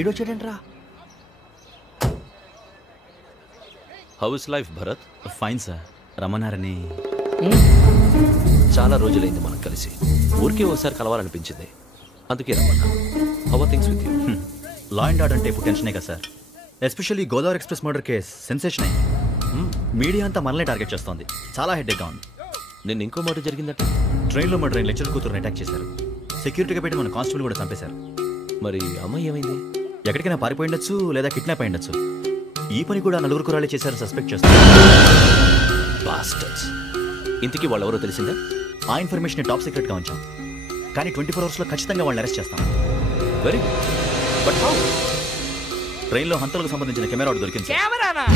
ఈడొచ్చాడంట్రా. How is life Bharat? Fine sir. రమ్మన్నారని. చాలా రోజులైంది మనం కలిసి. ఊరికే ఒకసారి కలవాలనిపించింది, అందుకే రమ్మన్నా. How are things with you? Law and order అంటే ఇప్పుడు టెన్షనే కదా సార్. Especially Godavari express murder case sensation అయింది. మీడియా అంతా మనల్ని టార్గెట్ చేస్తోంది. చాలా హెడ్ఏక్గా ఉంది. నిన్న ఇంకో మాట జరిగిందట. ట్రైన్లో మా ట్రైన్ లెక్చర్ కూతురుని అటాక్ చేశారు. సెక్యూరిటీగా పెట్టి మన కానిస్టేబుల్ కూడా చంపేశారు. మరి అమ్మాయి ఏమైంది? ఎక్కడికైనా పారిపోయిండొచ్చు, లేదా కిడ్నాప్ అయ్యిండొచ్చు. ఈ పని కూడా నలుగురు కురాలే చేశారు సస్పెక్ట్ చేస్తారు. బాస్టర్స్. ఇంతకీ వాళ్ళు ఎవరో తెలిసిందా? ఆ ఇన్ఫర్మేషన్ టాప్ సీక్రెట్గా ఉంచాం, కానీ 24 అవర్స్లో ఖచ్చితంగా వాళ్ళని అరెస్ట్ చేస్తాం. Very but how? ట్రైన్లో హంతలకు సంబంధించిన కెమెరా ఒకటి దొరికింది. కెమెరానా?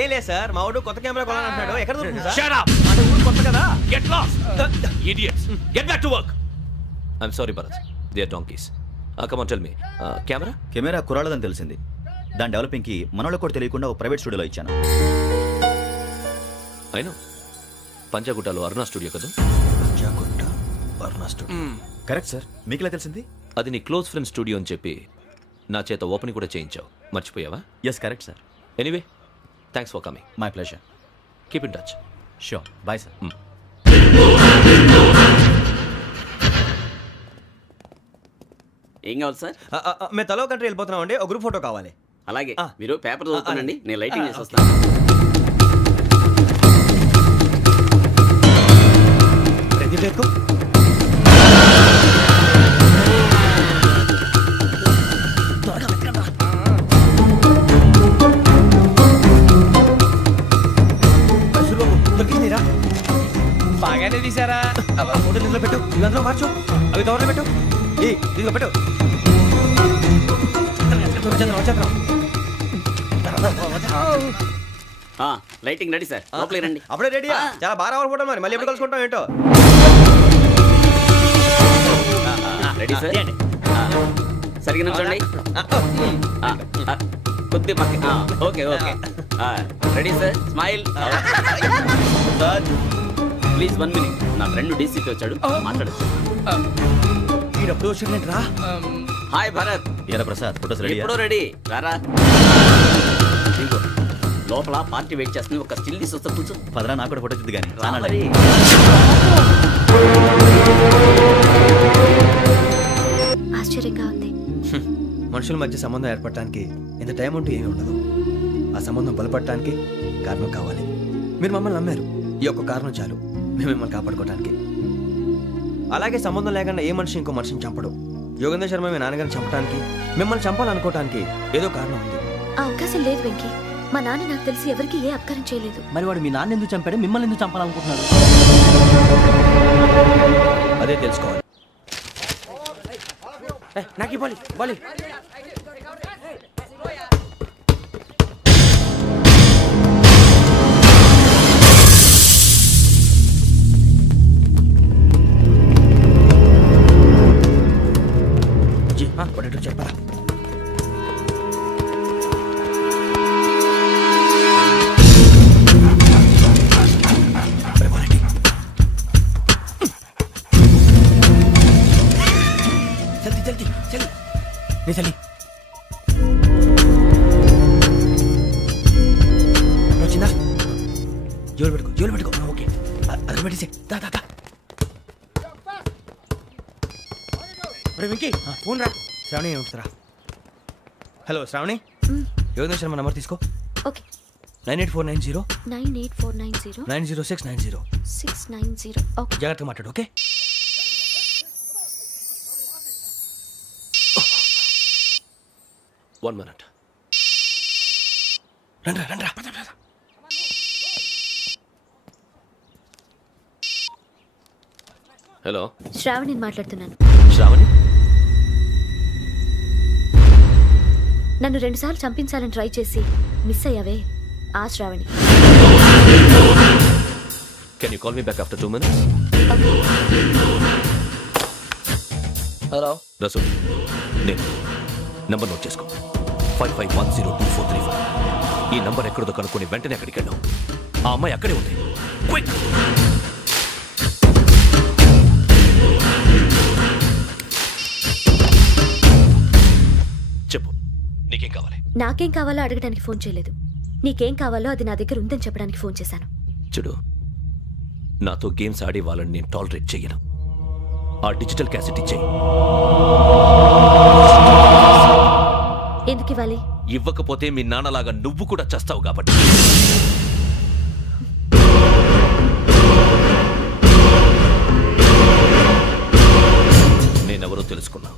ఏ లే సార్, మా వాడు కొత్త కెమెరా కొనాలంటున్నాడు. ఎక్కడ దొరుకుతుంది సార్? Shut up! అంటే ఊరు కొత్త కదా. Get lost! Idiots! Get back to work! I'm sorry, Bharat. They are donkeys. Come on, tell me. Camera? Camera కురాలదని తెలిసింది. దాని డెవలపింగ్కి మనోళ్ళకి కూడా తెలియకుండా ఒక ప్రైవేట్ స్టూడియోలో ఇచ్చాను. అయినా పంజాగుట్టలో అరుణ స్టూడియో కదా? పంజాగుట్ట అరుణ స్టూడియో. Correct sir. మీకు ఎలా తెలిసింది? అది నీ క్లోజ్ ఫ్రెండ్ స్టూడియో అని చెప్పి నా చేత ఓపెన్ కూడా చేయించావు. మర్చిపోయావా? Yes correct sir. Anyway, thanks for coming. My pleasure. Keep in touch. Sure. Bye sir. ఏం కావాలి సార్? మేము తలో కంట్రీ వెళ్ళిపోతున్నాం అండి. ఒక గ్రూప్ ఫోటో కావాలి. అలాగే, మీరు పేపర్ చదువుతానండి, నేను లైటింగ్ చేసి వస్తాను. బాగానే తీసారా? ఫోటో ఇందులో పెట్టు, ఇవందులో మార్చు, అవి కవర్లో పెట్టు, ఇదిగో పెట్టు. లైటింగ్ రెడీ సార్, లోపలికి రండి. అప్పుడే రెడీయా? చాలా బాగా రావాలి ఫోటో. మరి మళ్ళీ ఎప్పుడు కలుసుకుంటాం ఏంటో. Ready sir. సరిగ్గా నుంచోండి. కొద్ది పక్క. Okay okay. Ready sir. Smile. Please 1 minute. నా ఫ్రెండ్ డీసీపీ వచ్చాడు, మాట్లాడచ్చు. హాయ్ భరత్. ఏరా ప్రసాద్, ఫోటోస్ రెడీ? ఎప్పుడో రెడీ. రారా. లోపల పార్టీ వెయిట్ చేస్తుంది, ఒక స్టిల్ తీసి వస్తా, కూర్చో. పదరా, నాకు కూడా ఫోటో చూద్ది కానీ. ఆశ్చర్యంగా ఉంది. మనుషుల మధ్య సంబంధం ఏర్పడటానికి ఇంత టైం ఉంటూ ఏమీ ఉండదు. ఆ సంబంధం బలపడటానికి కారణం కావాలి. మీరు మమ్మల్ని నమ్మారు, ఈ ఒక్క కారణం చాలు మేము మిమ్మల్ని కాపాడుకోవటానికి. అలాగే సంబంధం లేకుండా ఏ మనిషి ఇంకో మనిషిని చంపడు. యోగేంద్ర శర్మ మీ నాన్నగారిని చంపడానికి, మిమ్మల్ని చంపాలనుకోవటానికి ఏదో కారణం ఉంది. ఆ అవకాశం లేదు వెంకీ. మా నాన్న నాకు తెలిసి ఎవరికి ఏ అపకారం చేయలేదు. మరి వాడు మీ నాన్న ఎందుకు చంపాడు, మిమ్మల్ని ఎందుకు చంపాలనుకుంటున్నాడు? అదే తెలుసుకోవాలి. నాకు బాలి బాలి. చెప్పరా? జల్దీ జల్దీ చలి. నీ చలి వచ్చిందా? జోలు పెట్టుకో, జోలు పెట్టుకో. ఓకే, అది పెట్టేసి దా దా దా. వెంకీ ఫోన్ రా. శ్రావణి ఏముంటుందిరా? హలో శ్రావణి, యోగేంద్ర శర్మ నంబర్ తీసుకో. ఓకే. 98490 98490 90690 690. ఓకే, జాగ్రత్తగా మాట్లాడు. ఓకే. One minute. రండ్రా రండ్రా. హలో, శ్రావణి మాట్లాడుతున్నాను. శ్రావణి, నన్ను 2 సార్లు చంపించాలని ట్రై చేసి మిస్ అయ్యావే, ఆ Shravani. can you call me back after 2 minutes? Hello Rasool, నేను నంబర్ నోట్ చేసుకో. 55102435. ఈ నంబర్ ఎక్కడదో కనుక్కొని వెంటనే అక్కడికి వెళ్ళాం. ఆ అమ్మాయి అక్కడే ఉంది. క్విక్. నాకేం కావాలో అడగడానికి ఫోన్ చేయలేదు. నీకేం కావాలో అది నా దగ్గర ఉందని చెప్పడానికి ఫోన్ చేశాను. చూడు, నాతో గేమ్స్ ఆడే వాళ్ళని నేను టాలరేట్ చెయ్యను. ఆ డిజిటల్ క్యాసెట్ ఇచ్చేయి. ఎందుకు ఇవ్వాలి? ఇవ్వకపోతే మీ నాన్నలాగా నువ్వు కూడా చస్తావు కాబట్టి. నేనెవరో తెలుసుకున్నా,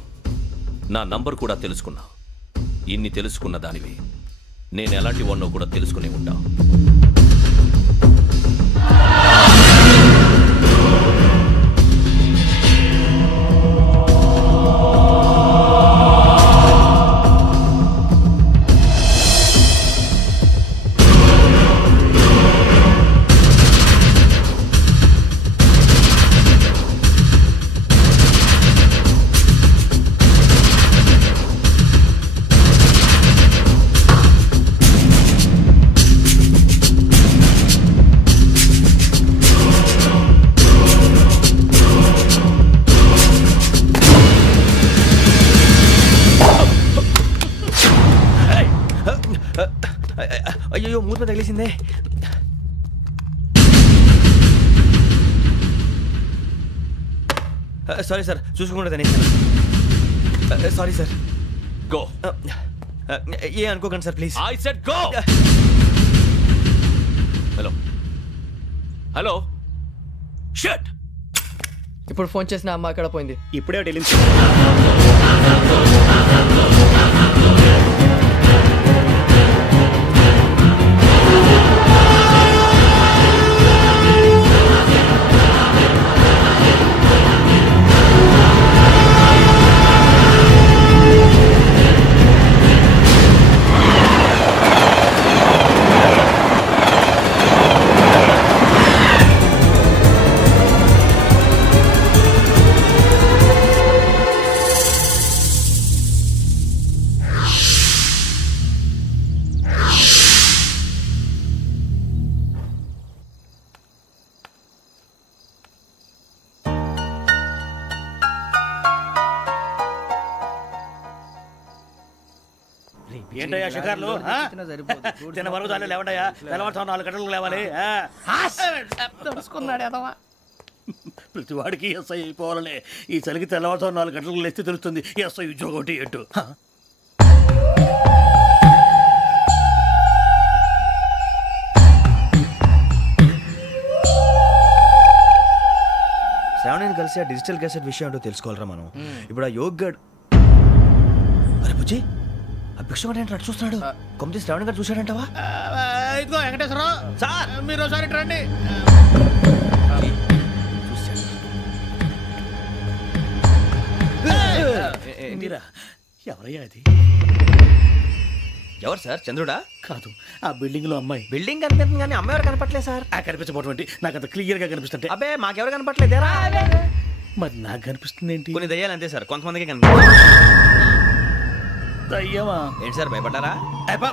నా నంబర్ కూడా తెలుసుకున్నా. ఇన్ని తెలుసుకున్న దానివి నేను ఎలాంటి వాడినో కూడా తెలుసుకునే ఉంటా. అయ్యో, మూత తగిలిసిందే. సారీ సార్, చూసుకోకుండా తినేసాను. Sorry sir. గో. ఏ అనుకోకండి sir, please. I said go. Hello hello, shut. ఇప్పుడు ఫోన్ చేసిన అమ్మ అక్కడ పోయింది. ఇప్పుడే వెళ్ళింది. ఏంటయ్యా షికార్లు? తిన్న వరకు చాలు లేవండయ్యా. తెల్లవారుతాం 4 గంటలకు లేవాలి. తెలుసుకున్నాడు ఎదవా. ప్రతి వాడికి ఎస్ఐ అయిపోవాలనే ఈ చలికి తెల్లవారుతాం 4 గంటలకు లేస్తే తెలుస్తుంది ఎస్ఐ ఉద్యోగం ఒకటి ఎటు. శ్రావణిని కలిసి ఆ డిజిటల్ క్యాసెట్ విషయం ఏంటో తెలుసుకోవాలరా మనం. ఇప్పుడు ఆ యోగ్ గడ్, అరే బుజ్జి, ఆ భిక్షం అంటే అటు చూస్తున్నాడు. కొమ్మతి శ్రావణి గారు చూశాడంటవా? ఇదిగో వెంకటేశ్వరరావు సార్, మీరు ఒకసారి రండి. ఎవరయ్యా అది? ఎవరు సార్? చంద్రుడా? కాదు, ఆ బిల్డింగ్ లో అమ్మాయి. బిల్డింగ్ కనిపిస్తుంది కానీ అమ్మాయి ఎవరు కనపట్లేదు సార్. కనిపించబోటువంటి నాకు అంత క్లియర్ గా కనిపిస్తుంటే. అబ్బే, మాకెవరు కనపట్లేదేరా? మరి నాకు కనిపిస్తుంది ఏంటి? కొన్ని దయ్యాలు అంతే సార్, కొంతమందికి కనిపిస్తుంది. దయ్యమా? ఏంటి సార్, భయపడ్డారా?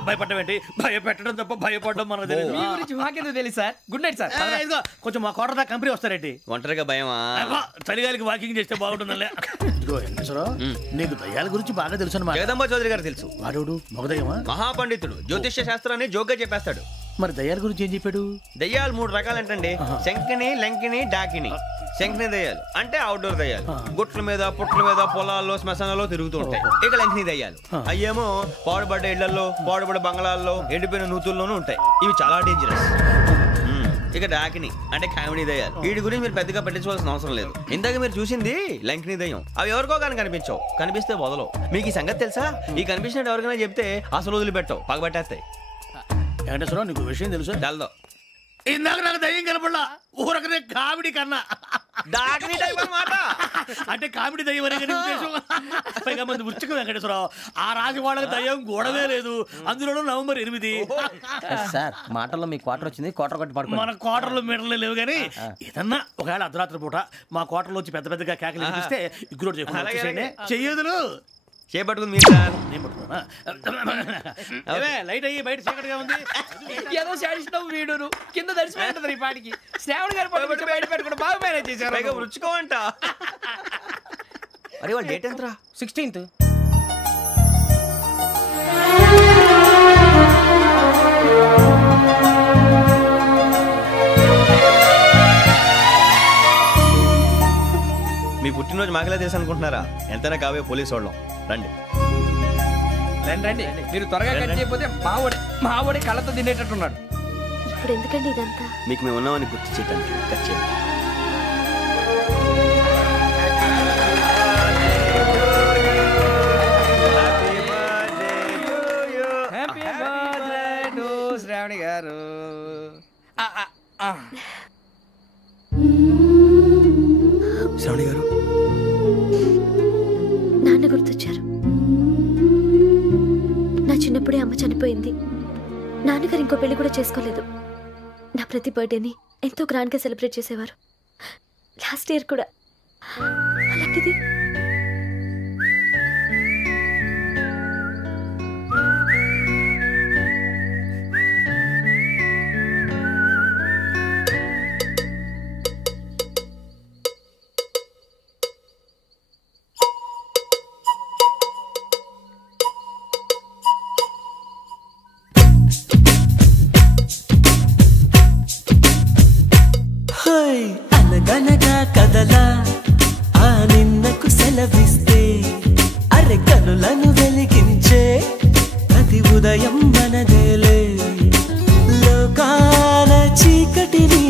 భయపడడం ఏంటి? భయపెట్టడం తప్ప భయపడడం మనకు తెలియదు. మీ గురించి మాకేందుకు తెలుసు సార్. Good night sir. ఇదిగో కొంచెం మా కోట దాకా కంపెనీ వస్తారేంటి? ఒంటరిగా భయమా? చలిగాలికి వాకింగ్ చేస్తే బాగుంటుందిలే. ఇదిగో వెంకటేశ్వరరావు, నీకు దయ్యాల గురించి బాగా తెలుసు అన్నమాట. జగదంబ చౌదరి గారు తెలుసు. వాడు మగదయ్యమా? మహాపండితుడు, జ్యోతిష్య శాస్త్రాన్ని జోగ్గా చెప్పేస్తాడు. మరి దయ్యాల గురించి ఏం చెప్పాడు? దయ్యాలు 3 రకాలంటండి. శంకిని, లంకిని, డాకిని. శంకిని దయ్యాలు అంటే అవుట్డోర్ దయ్యాలు, గుట్ల మీద పుట్ల మీద పొలాల్లో శ్మశానాల్లో తిరుగుతూ ఉంటాయి. ఇక లంకిని దయ్యాలు అయ్యేమో పాడుబడ్డ ఇళ్లలో, పాడుబడ్డ బంగ్లాల్లో, ఎండిపోయిన నూతుల్లోనూ ఉంటాయి. ఇవి చాలా డేంజరస్. ఇక డాకిని అంటే కామెడీ దయ్యాలు. వీటి గురించి మీరు పెద్దగా పట్టించుకోవాల్సిన అవసరం లేదు. ఇందాక మీరు చూసింది లంకిని దయ్యం. అవి ఎవరికో కానీ కనిపించవు, కనిపిస్తే వదలవు. మీకు ఈ సంగతి తెలుసా? ఈ కనిపించినట్టు ఎవరికైనా చెప్తే అసలు వదిలిపెట్టవు, పగబట్టేస్తాయి. వెంకటేశ్వరరావు, నీకు విషయం తెలుసు? డల్దో ఇందాక నాకు దయ్యం కనపడలా, ఊరకనే కామెడీ కన్నా. డాకిని టైప్ అన్నమాట. అంటే కామెడీ దయ్యం అనే ఉద్దేశం. పైగా మంది ఉచ్చకం వెంకటేశ్వరరావు. ఆ రాజు వాళ్ళకి దయ్యం గోడవే లేదు, అందులోనూ నవంబర్ 8. సార్, మాటల్లో మీ క్వార్టర్ వచ్చింది, క్వార్టర్ కొట్టి పడుకో. మన క్వార్టర్లో మీటర్లు లేవు కానీ ఏదన్నా ఒకవేళ అర్ధరాత్రి పూట మా క్వార్టర్లో వచ్చి పెద్ద పెద్దగా కేకలు వినిపిస్తే ఇగ్గురు చెయ్యదులు చేపట్టుకుంది మీరు సార్. నేను పట్టుకున్నా. లైట్ అయ్యి బయట చీకటిగా ఉంది. ఏదో శాడిస్తున్నావు వీడును కింద దర్శనం ఈ పాటికి. శ్రావణ్ గారు పట్టుబడి బయట పెట్టుకుంటే బాగా మేనేజ్ చేశారు. పైగా రుచుకోమంట. అరే వాళ్ళ డేట్ ఎంతరా? 16th. పుట్టినరోజు మాకలే తెలుసు అనుకుంటున్నారా? ఎంతైనా కావే పోలీసు వాళ్ళం. రండి రండి మీరు త్వరగా కట్ చేయకపోతే మావడి కళ్ళతో తినేటట్టున్నాడు. ఇప్పుడు ఎందుకండి ఇదంతా? మీకు మేము ఉన్నామని గుర్తు చేయడానికి కట్ చేయండి. హ్యాపీ బర్త్డే టు శ్రావణి గారు. శ్రావణి గారు నాన్న గుర్తొచ్చారు. నా చిన్నప్పుడే అమ్మ చనిపోయింది. నాన్నగారు ఇంకో పెళ్లి కూడా చేసుకోలేదు. నా ప్రతి బర్త్డేని ఎంతో గ్రాండ్గా సెలబ్రేట్ చేసేవారు. లాస్ట్ ఇయర్ కూడా. అలాంటిది అనగనగా కదలా ఆ నిన్నకు సెలవిస్తే అరె కనులను వెలిగించే ప్రతి ఉదయం మనదేలే. లోకాల చీకటిని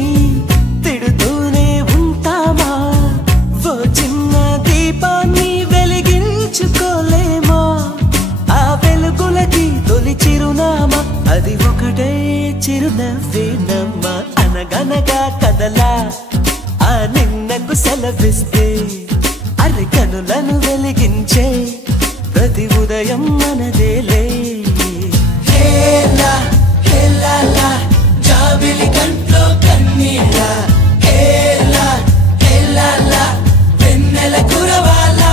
తిడుతూనే ఉంటామా? ఓ చిన్న దీపాన్ని వెలిగించుకోలేమా? ఆ వెలుగులకి తొలి చిరునామా అది ఒకటే చిరునవ్వేనమ్మా. అనగనగా కదలా ఆ నిన్నకు సెలవిస్తే అరె కనులను వెలిగించే ప్రతి ఉదయం మనదేలే. హేలా హేలాలా జాబిలి కంట్లో కన్నీళ్ళ. హేలా హేలాలా వెన్నెల కురవాలా.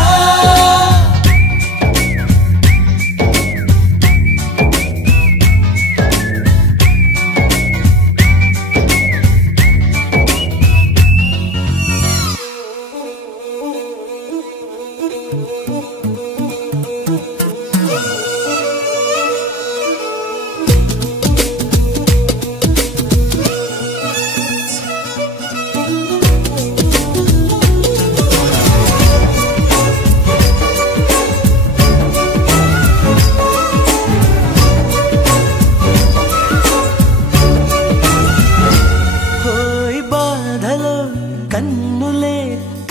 కన్నులే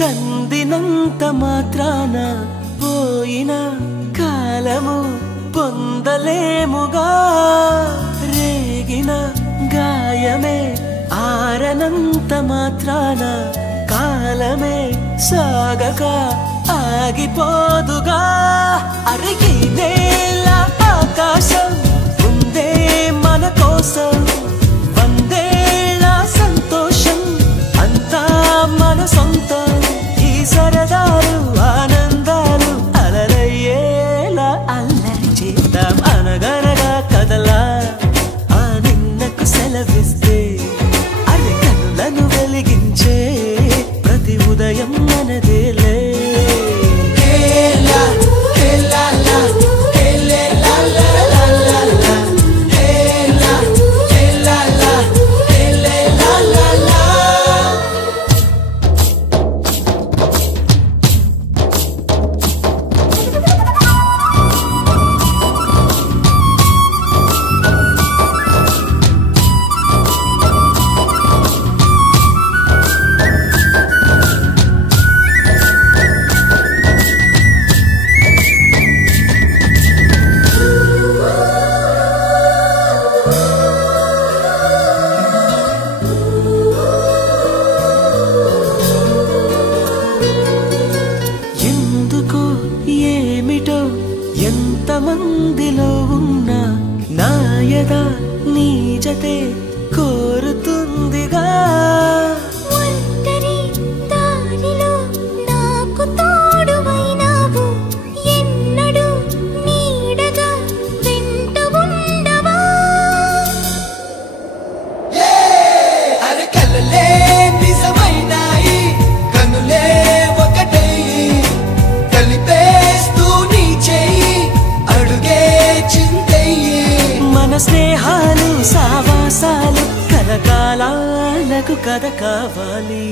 కందినంత మాత్రాన పోయిన కాలము పొందలేముగా. రేగిన గాయమే ఆరనంత మాత్రాన కాలమే సాగక ఆగిపోదుగా. అరిగి నేల ఆకాశం ఉందే మన కోసం. వందేళ్ళ సంతోషం అంతా మన సొంతం. ఈ సరదాలు ఆనందాలు అలలయ్యేలా అల్లరి చేద్దాం. అనగనగా కదలా ఆ నిన్నకు సెలవిస్తే అరె కనులను వెలిగించే ప్రతి ఉదయం మనదేలే. హేలా హేలాలా హేలేలాలాలాలా. హేలా హేలాలా హేలేలాలాలా. ఎందుకో ఏమిటో ఎంతమందిలో ఉన్నా నాయద నీ జతే కోరుతుందిగా. ఒంటరి దారిలో నాకు తోడువైనావు. ఎన్నడూ నీడగా వెంట ఉండవా? అరె కలలే నిజమైనాయి కనులే ఒకటై కలిపేస్తూ నీ చెయ్యి అడుగే చింతయ్యి. మన స్నేహాలు సావాసాలు కలకాలాలకు కథ కావాలి.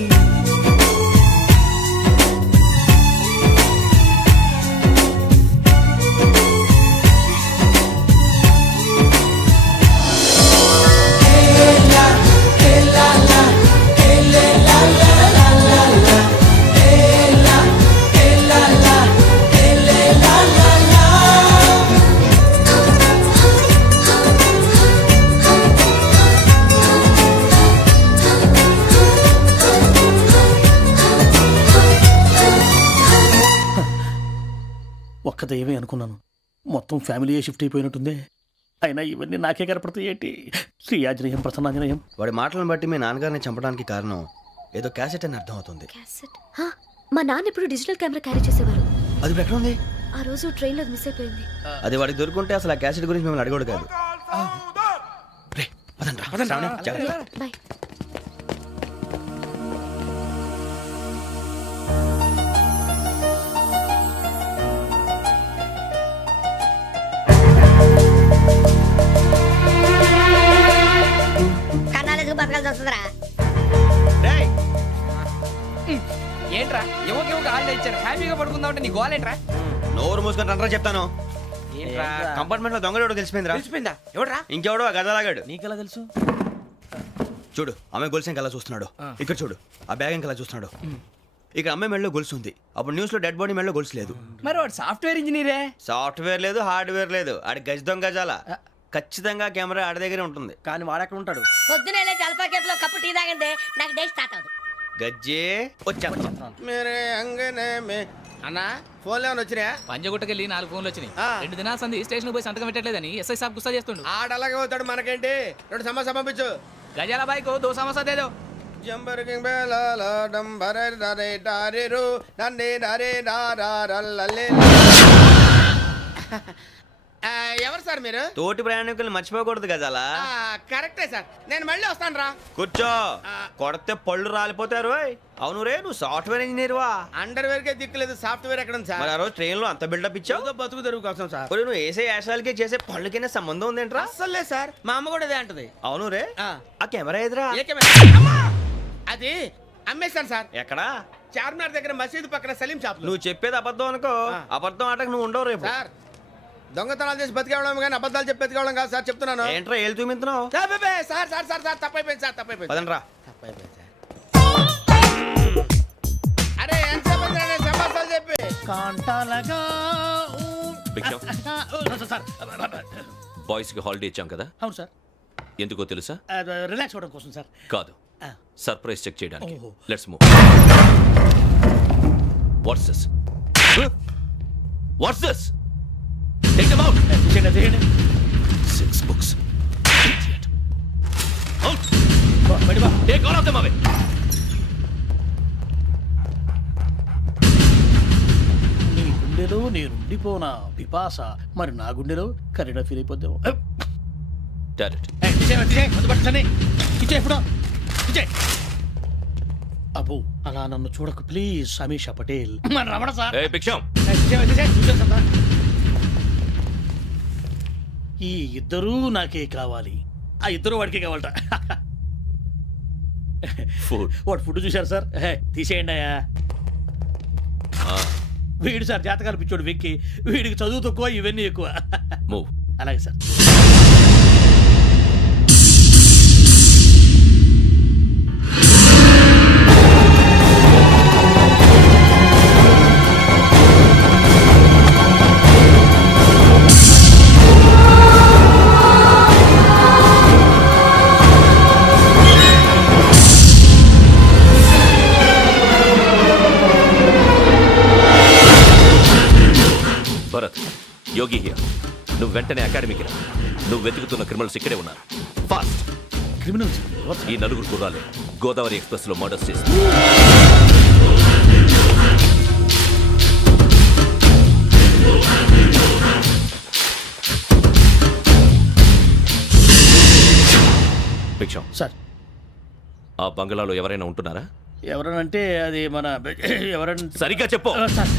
ఒక్క దయ్యమే అనుకున్నాను, మొత్తం ఫ్యామిలీయే షిఫ్ట్ అయిపోయినట్టుందే. అయినా ఇవన్నీ నాకే కనపడతాయి ఏంటి? శ్రీ ఆంజనేయం ప్రసన్నాంజనేయం. వాడి మాటలను బట్టి మీ నాన్నగారిని చంపడానికి కారణం ఏదో క్యాసెట్ అని అర్థం అవుతుంది. క్యాసెట్? మా నాన్న ఇప్పుడు డిజిటల్ కెమెరా క్యారీ చేసేవారు. అది ఇప్పుడు ఎక్కడ ఉంది? ఆ రోజు ట్రైన్లో మిస్ అయిపోయింది. అది వాడికి దొరుకుంటే అసలు ఆ క్యాసెట్ గురించి మిమ్మల్ని అడగడు కాదు. బాయ్. కన్నాలకు బతకాల్సి వస్తుందిరా. ఏంట్రా ఎవరికి ఆళ్ళు ఇచ్చారు, హ్యాపీగా పడుకుందామంటే నీ గోలేంట్రా? నోరు మూసుకొని రండ్రా చెప్తాను. ఏంట్రా కంపార్ట్మెంట్ లో దొంగడు తెలిసిపోయిందిరా. తెలిసిపోయిందా? ఎవడ్రా? ఇంకెవడో గదలాగాడు. నీకెలా తెలుసు? చూడు, ఆమె గొలుసు ఇంకలా చూస్తున్నాడు. ఇక్కడ చూడు, ఆ బ్యాగ్ ఇంకలా చూస్తున్నాడు. ఇక్కడ అమ్మాయి మెడలో గొలుసు ఉంది. అప్పుడు న్యూస్ లో డెడ్ బాడీ మెడలో గొలుసు లేదు. మరి వాడు సాఫ్ట్వేర్ ఇంజనీరే. సాఫ్ట్వేర్ లేదు, హార్డ్వేర్ లేదు. ఆడి గజ దొంగ గజాల. ఖచ్చితంగా కెమెరా ఆడి దగ్గరే ఉంటుంది. కానీ వాడెక్కడ ఉంటాడు? పొద్దునే జలపా కేఫ్లో కప్పు టీ తాగండి, నాకు డే స్టార్ట్ అవుతుంది. గజ్జే వచ్చా అన్నా ఫోన్లో వచ్చినా? పంజగుట్టకెళ్ళి 4 ఫోన్లు వచ్చినాయి. 2 దినాల సంది స్టేషన్ పోయి సంతకం పెట్టలేదని ఎస్ఐ సాబ్ గుస్తా చేస్తుండు. ఆడలాగే పోతాడు, మనకేంటి? 2 సమస్య పంపించు. గజాల బైక్ 2 సమస్య దేదో. జంబరకింగ్ బేలాల డంబరే డరే డారేరు నన్నే డరే డారారల్లలే. ఎవరు సార్ మీరు? తోటి ప్రయాణికుల్ని మర్చిపోకూడదు గజాల. కరెక్టే సార్, నేను మళ్ళీ వస్తాను రా. కూర్చో, కొడితే పళ్ళు రాలిపోతారు. అవును రే, నువ్వు సాఫ్ట్వేర్ ఇంజనీర్ వా? అండర్వేర్ కే దిక్కులేదు, సాఫ్ట్వేర్ ఎక్కడ ఉంది సార్? మరి ఆ రోజు ట్రైన్ లో అంత బిల్డప్ ఇచ్చావు. బతుకు తెరుగు కోసం సార్. నువ్వు వేసే యాశాలకి చేసే పళ్ళకైనా సంబంధం ఉందేంట్రా? అస్సలే సార్, మా అమ్మ కూడా అదే అంటది. అవును రే, ఆ కెమెరా ఎదురా? అది అమ్మేశాను సార్. ఎక్కడా? చార్మినార్ దగ్గర మసీదు పక్కన సలీం షాప్. నువ్వు చెప్పేది అబద్ధం అనుకో. అబద్ధం ఆటకు నువ్వు ఉండవు రేపు. సార్ దొంగతనాలు చేసి బతికేవడం కానీ అబద్ధాలు చెప్పి బతికేవడం కాదు సార్, చెప్తున్నాను. ఏంట్రా ఏళ్ళు చూపించున్నావు? సార్ సార్ సార్ సార్ తప్పైపోయింది సార్, తప్పైపోయింది. పదండ్రా. తప్పైపోయింది సార్. అరే ఎంత సమాసాలు చెప్పి కాంటాలగా బాయ్స్ కి హాలిడే ఇచ్చాం కదా? అవును సార్. ఎందుకో తెలుసా? రిలాక్స్ అవ్వడం కోసం సార్. కాదు, సర్ప్రైజ్ చెక్ చేయడానికి. ఓహో. Let's move. What's this? What's this? Take them out. చేయండి. 6 books. Idiot. Out. Take all of them away. నీ గుండెలో నేనుండిపోనా పిపాస, మరి నా గుండెలో కరీడా ఫీల్ అయిపోద్దాము. డైరెక్ట్. అబ్బో అలా నన్ను చూడకు ప్లీజ్. సమీషా పటేల్. రమణ సార్. ఈ ఇద్దరూ నాకే కావాలి. ఆ ఇద్దరు వాడికే కావాలట. వాడు ఫుడ్ చూశారు సార్. తీసేయండి అయ్యా. వీడు సార్ జాతకాలు పిచ్చోడు వెక్కి, వీడికి చదువు తక్కువ, ఇవన్నీ ఎక్కువ. అలాగే సార్. Bharat, Yogi here. నువ్వు వెంటనే అకాడమీకి రా. నువ్వు వెతుకుతున్న క్రిమినల్స్ ఇక్కడే ఉన్నారు. ఫాస్ట్. క్రిమినల్స్? ఈ 4 గుర్రాలు గోదావరి ఎక్స్ప్రెస్ లో మర్డర్స్ చేసి భిక్షం సార్. ఆ బంగ్లాలో ఎవరైనా ఉంటున్నారా? ఎవరనంటే అది మన ఎవరైనా సరిగ్గా చెప్పు సార్.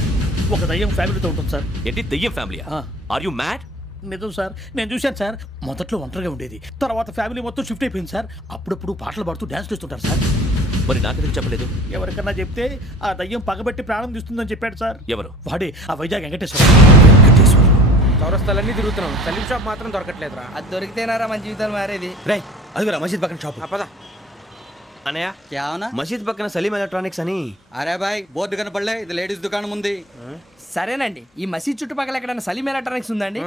ఒక దయ్యం ఫ్యామిలీతో ఉంటుంది సార్. ఏంటి దయ్యం ఫ్యామిలీ? Are you mad? నిజం సార్, నేను చూశాను సార్. మొదట్లో ఒంటరిగా ఉండేది, తర్వాత ఫ్యామిలీ మొత్తం షిఫ్ట్ అయిపోయింది సార్. అప్పుడప్పుడు పాటలు పాడుతూ డ్యాన్స్ చేస్తుంటారు సార్. మరి నాకెందుకు చెప్పలేదు? ఎవరికన్నా చెప్తే ఆ దయ్యం పగబెట్టి ప్రాణం తీస్తుందని చెప్పాడు సార్. ఎవరు? వాడే, ఆ వైజాగ్ వెంకటేశ్వర. చౌరస్తాలన్నీ తిరుగుతున్నాం, సలీం షాప్ మాత్రం దొరకట్లేదురా. అది దొరికితేనారా మన జీవితాలు మారేది. రే అదిగురా మసీద్ పక్కన షాప్. పదా అనయా మసీద్ పక్కన సలీం ఎలక్ట్రానిక్స్ అని. అరే బాయ్ బోర్డు కనపడలే, ఇది లేడీస్ దుకాణం ఉంది. సరేనండి, ఈ మసీద్ చుట్టుపక్కల ఎక్కడైనా సలీం ఎలక్ట్రానిక్స్ ఉందండి?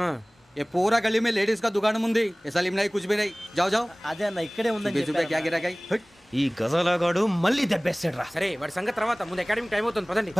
ये पूरा गली में लेडीज का दुकान मुंदी, ये सलीम नहीं कुछ भी नहीं. जाओ जाओ. అదే అన్న ఇక్కడే ఉందని क्या गिरा गई. ఈ గజాలగాడు మళ్ళీ దెబ్బేస్తాడు రా. సరే వాడి సంగతి తర్వాత, ముందు అకాడమిక్ టైం అవుతుంది, పదండి.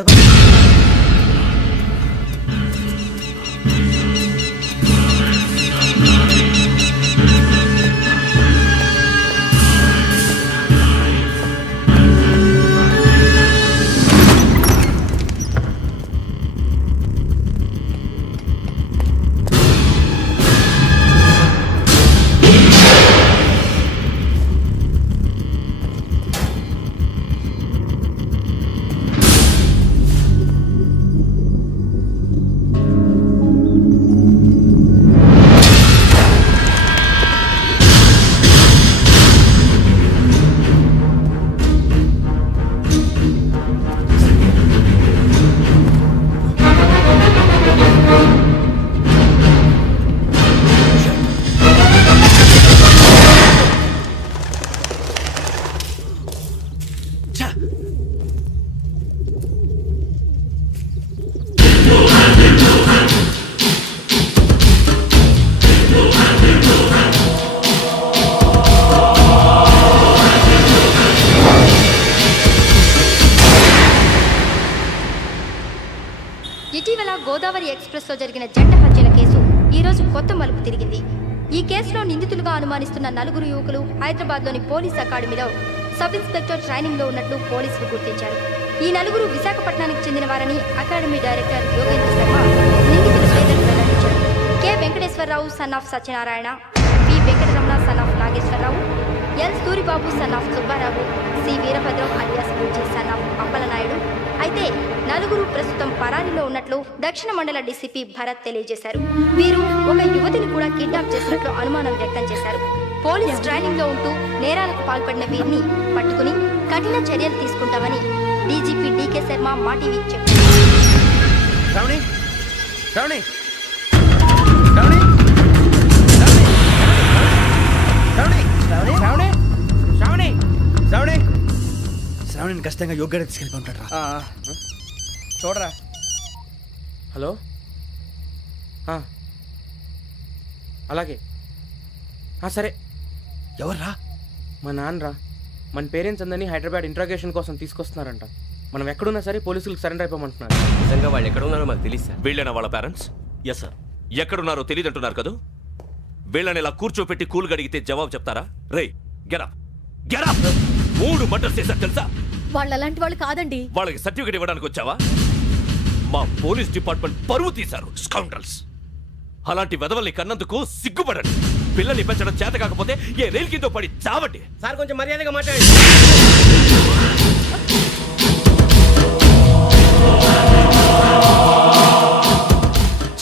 గోదావరి ఎక్స్ప్రెస్లో జరిగిన జంట హత్యల కేసు ఈరోజు కొత్త మలుపు తిరిగింది. ఈ కేసులో నిందితులుగా అనుమానిస్తున్న 4 యువకులు హైదరాబాద్లోని పోలీస్ అకాడమీలో సబ్ ఇన్స్పెక్టర్ ట్రైనింగ్లో ఉన్నట్లు పోలీసులు గుర్తించారు. ఈ 4 విశాఖపట్నానికి చెందిన వారని అకాడమీ డైరెక్టర్ యోగేంద్ర శర్మ నిందితుల పేర్లను వెల్లడించారు. K Venkateswara Rao son of Satyanarayana, P Venkataramana son of Nageswara Rao, L Suribabu son of Subba Rao, C Veerabhadram alias Bujji son of Appalanaidu. అయితే 4 ప్రస్తుతం పరారీలో ఉన్నట్లు దక్షిణ మండల డీసీపీ భరత్ తెలియజేశారు. వీరు ఒక యువతిని కూడా కిడ్నాప్ చేసినట్లు అనుమానం వ్యక్తం చేశారు. పోలీస్ ట్రైనింగ్ లో ఉంటూ నేరాలకు పాల్పడిన వీరిని పట్టుకుని కఠిన చర్యలు తీసుకుంటామని డీజీపీ డీకే శర్మ మా టీవీకి చెప్పారు. శ్రావణిని ఖచ్చితంగా యోగ్యత తీసుకెళ్ళిపోతాడు రా. చూడరా. హలో, అలాగే సరే. ఎవర్రా? మా నాన్నరా. మన పేరెంట్స్ అందరినీ హైదరాబాద్ ఇంట్రాగేషన్ కోసం తీసుకొస్తున్నారంట. మనం ఎక్కడున్నా సరే పోలీసులకు సరెండర్ అయిపోమంటున్నారు. నిజంగా వాళ్ళు ఎక్కడ ఉన్నారో మాకు తెలియదు సార్. వీళ్ళేనా వాళ్ళ పేరెంట్స్? Yes sir. ఎక్కడున్నారో తెలియదంటున్నారు కదా. వీళ్ళని ఇలా కూర్చోపెట్టి కూల్ గడిగితే జవాబు చెప్తారా? రేయ్ గెటప్ గెటప్. 3 మర్డర్స్ చేశారు తెలుసా? వాళ్ళు అలాంటి వాళ్ళు కాదండి. వాళ్ళకి సర్టిఫికేట్ ఇవ్వడానికి వచ్చావా? మా పోలీస్ డిపార్ట్మెంట్ పరువు తీశారు స్కౌండ్రల్స్. అలాంటి వెధవల్ని కన్నందుకు సిగ్గుపడండి. పిల్లల్ని పెంచడం చేత కాకపోతే ఏ రైలు కింద పడి చావండి. సార్ కొంచెం మర్యాదగా మాట్లాడండి.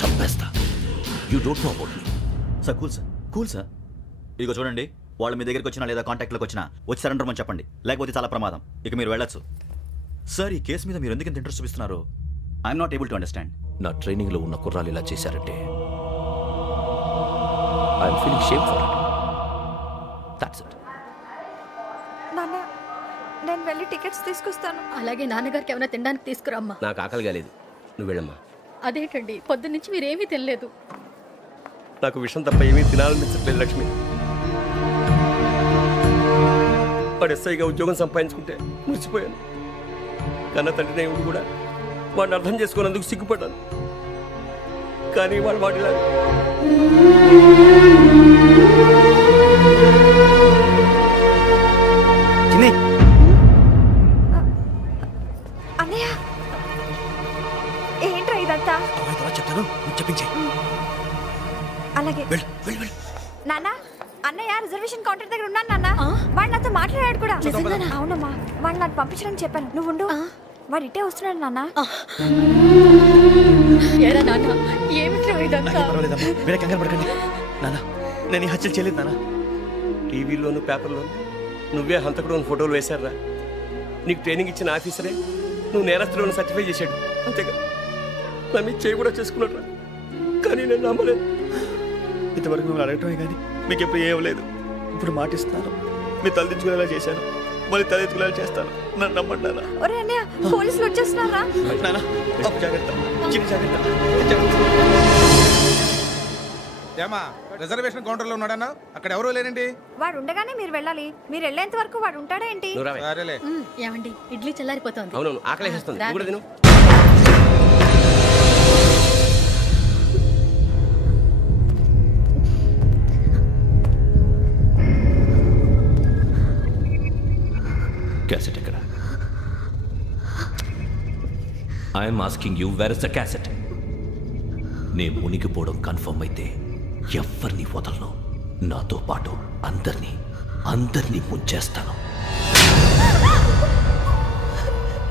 చంపేస్తా. You don't know about me. Sir cool sir, cool sir. ఇదిగో చూడండి, వాళ్ళు మీ దగ్గరికి వచ్చినా లేదా కాంటాక్ట్లోకి వచ్చినా వచ్చి సరెండర్ అని చెప్పండి, లేకపోతే చాలా ప్రమాదం. ఇక మీరు వెళ్ళొచ్చు. సార్, ఈ కేసు మీద మీరు ఎందుకు ఇంత ఇంట్రెస్ట్ చూపిస్తున్నారు? I'm not able to understand. నా ట్రైనింగ్ లో ఉన్న కుర్రాలు ఇలా చేశారంటే I'm feeling shame for it. That's it. నాన్న, నేను వెళ్ళి టికెట్స్ తీసుకొస్తాను. అలాగే నాన్నగారికి ఏమైనా తినడానికి తీసుకురమ్మా. నాకు ఆకలి కాలేదు, నువ్వు వెళ్ళమ్మా. అదేంటండి, పొద్దున్నుంచి మీరేమీ తినలేదు. నాకు విషయం తప్ప ఏమీ తినాలనిపించట్లేదు లక్ష్మి. వాడు ఎస్ఐగా ఉద్యోగం సంపాదించుకుంటే మురిసిపోయాను. కన్న తండ్రినే ఉండి కూడా వాడిని అర్థం చేసుకున్నందుకు సిగ్గుపడ్డాను. కానీ వాడు వాడిలా అన్నయ్య, ఏంట్రా ఇదంతా? చెప్తాను, చెప్పించే. అలాగే నాన్న. అన్నయ్య రిజర్వేషన్ కౌంటర్ దగ్గర ఉన్నాను నాన్న. వాడు నాతో మాట్లాడాడు కూడా. అవునమ్మా, వాడు నాకు పంపించడానికి చెప్పాను. నువ్వు ఉండు, వాడు ఇట్టే వస్తున్నాడు నాన్న. మీరే కంగారు పడకండి నాన్న. నేను ఈ హత్యలు చేయలేదు నాన్న. టీవీలోను పేపర్లోను నువ్వే హంతకుడు ఫోటోలు వేశారా? నీకు ట్రైనింగ్ ఇచ్చిన ఆఫీసరే నువ్వు నేరస్తులను సర్టిఫై చేశాడు. అంతేగా నా మీద చేయి కూడా చేసుకున్నాడు. కానీ నేను నమ్మలేదు. ఇంతవరకు మిమ్మల్ని అడగటమే కానీ మీకు ఎప్పుడు ఏమలేదు. ఇప్పుడు మాటిస్తున్నాను, మీరు తలదించుకునేలా చేశాను, మళ్ళీ తలెత్తుకునేలా చేస్తాను. నన్ను నమ్మండి నాన్న. ఒరే అన్నయ్య, పోలీసులు వచ్చేస్తున్నారా? నాన్న జాగ్రత్త, చిన్న జాగ్రత్త. ఏమా రిజర్వేషన్ కౌంటర్ లో ఉన్నాడన్నా? అక్కడ ఎవరూ లేనండి. వాడు ఉండగానే మీరు వెళ్ళాలి. మీరు వెళ్ళేంత వరకు వాడు ఉంటాడా ఏంటి? ఏమండి, ఇడ్లీ చల్లారిపోతుంది. అవును, ఆకలేస్తుంది. నువ్వు కూడా తిను. క్యాసెట్ ఎక్కడ? I'm asking you, where is the cassette? నే మునిగిపోవడం కన్ఫర్మ్ అయితే ఎవరిని వదలను. నాతో పాటు అందరినీ ముంచేస్తాను.